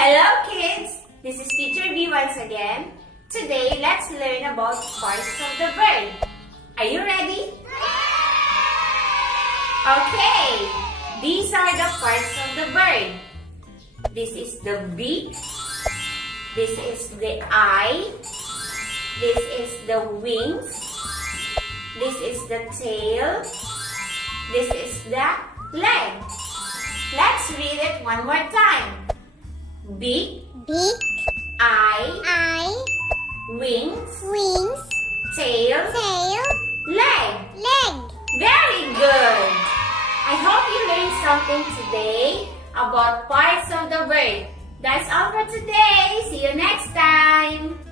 Hello kids! This is Teacher V once again. Today, let's learn about parts of the bird. Are you ready? Okay, these are the parts of the bird. This is the beak. This is the eye. This is the wings. This is the tail. This is the leg. Let's read it one more time. Beak, Beak, eye, wings, tail, leg. Very good! I hope you learned something today about parts of the bird. That's all for today. See you next time.